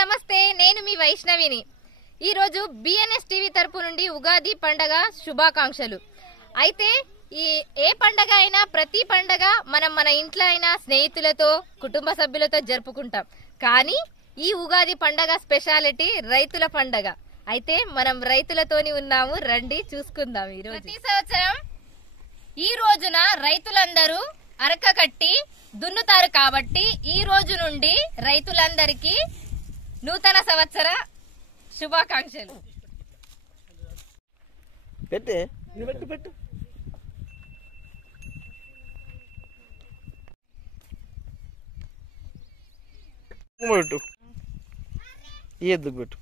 నమస్తే, నేను మీ వైష్ణవిని. ఈ రోజు బిఎన్ఎస్ టీవీ తరపు నుండి ఉగాది పండగ శుభాకాంక్షలు. అయితే ఏ పండగ అయినా ప్రతి పండగ మనం మన ఇంట్లో అయినా స్నేహితులతో కుటుంబ సభ్యులతో జరుపుకుంటాం. కానీ ఈ ఉగాది పండగ స్పెషాలిటీ రైతుల పండగ. అయితే మనం రైతులతోని ఉన్నాము, రండి చూసుకుందాం. ఈ రోజు ప్రతి సంవత్సరం ఈ రోజున రైతులందరూ అరక కట్టి దున్నుతారు. కాబట్టి ఈ రోజు నుండి రైతులందరికీ నూతన సంవత్సర శుభాకాంక్షలు. పెట్టే పెట్టు పెట్టు పెట్టు ఈ ఎద్దుకు పెట్టు.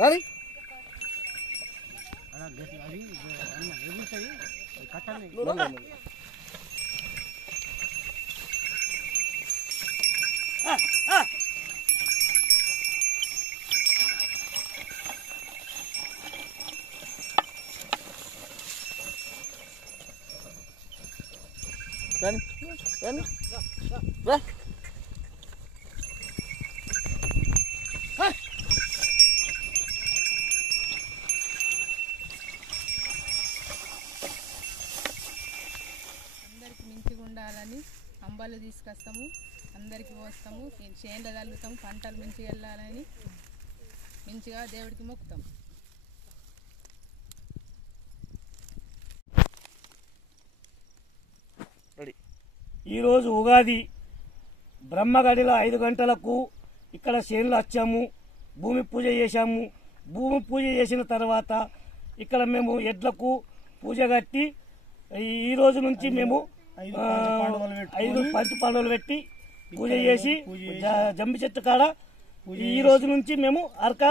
రాని రాని రాని రా. మంచిగా ఉండాలని అంబాలు తీసుకొస్తాము, అందరికి పోస్తాము, చేనులు చల్లుతాము, పంటలు మంచిగా వెళ్ళాలని మంచిగా దేవుడికి మొక్కుతాం. ఈరోజు ఉగాది బ్రహ్మగడిలో 5 గంటలకు ఇక్కడ చేనులు వచ్చాము, భూమి పూజ చేశాము. భూమి పూజ చేసిన తర్వాత ఇక్కడ మేము ఎడ్లకు పూజ కట్టి ఈ రోజు నుంచి మేము 5 పంచి పండుగలు పెట్టి పూజ చేసి జంబి చెట్టు కాడ ఈ రోజు నుంచి మేము అరక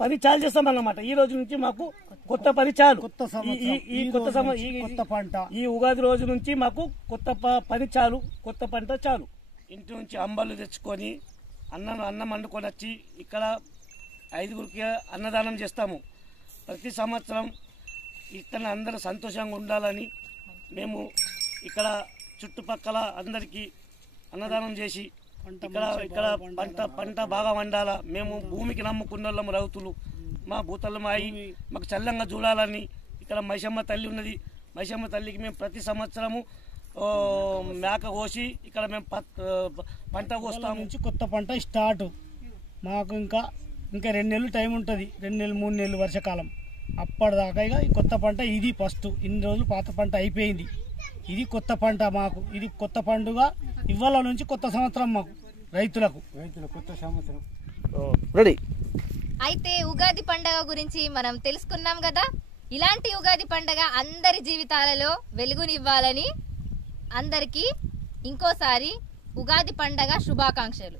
పని చాలు చేస్తామన్నమాట. ఈ రోజు నుంచి మాకు కొత్త పని చాలు. కొత్త పంట ఈ ఉగాది రోజు నుంచి మాకు కొత్త పని చాలు, కొత్త పంట చాలు. ఇంటి నుంచి అంబలు తెచ్చుకొని అన్నం వండుకొని వచ్చి ఇక్కడ 5గురికి అన్నదానం చేస్తాము. ప్రతి సంవత్సరం ఇక్కడ అందరూ సంతోషంగా ఉండాలని మేము ఇక్కడ చుట్టుపక్కల అందరికీ అన్నదానం చేసి ఇక్కడ పంట బాగా వండాలా. మేము భూమికి నమ్ముకున్న వాళ్ళము రైతులు. మా భూతలు మాకు చల్లంగా చూడాలని ఇక్కడ మైసమ్మ తల్లి ఉన్నది. మైసమ్మ తల్లికి మేము ప్రతి సంవత్సరము మేక కోసి ఇక్కడ మేము పంట కోస్తాము. నుంచి కొత్త పంట స్టార్ట్. మాకు ఇంకా 2 నెలలు టైం ఉంటుంది, 2 నెలలు 3 నెలలు వర్షాకాలం. అప్పటిదాకా ఇక ఈ కొత్త పంట ఇది ఫస్ట్. ఇన్ని రోజులు పాత పంట అయిపోయింది, ఇది కొత్త పంట. మాకు ఇది కొత్త పండుగ. ఇవాళ నుంచి కొత్త సంవత్సరం మాకు రైతులకు కొత్త సంవత్సరం రెడీ. అయితే ఉగాది పండగ గురించి మనం తెలుసుకున్నాం కదా. ఇలాంటి ఉగాది పండగ అందరి జీవితాలలో వెలుగునివ్వాలని అందరికీ ఇంకోసారి ఉగాది పండగ శుభాకాంక్షలు.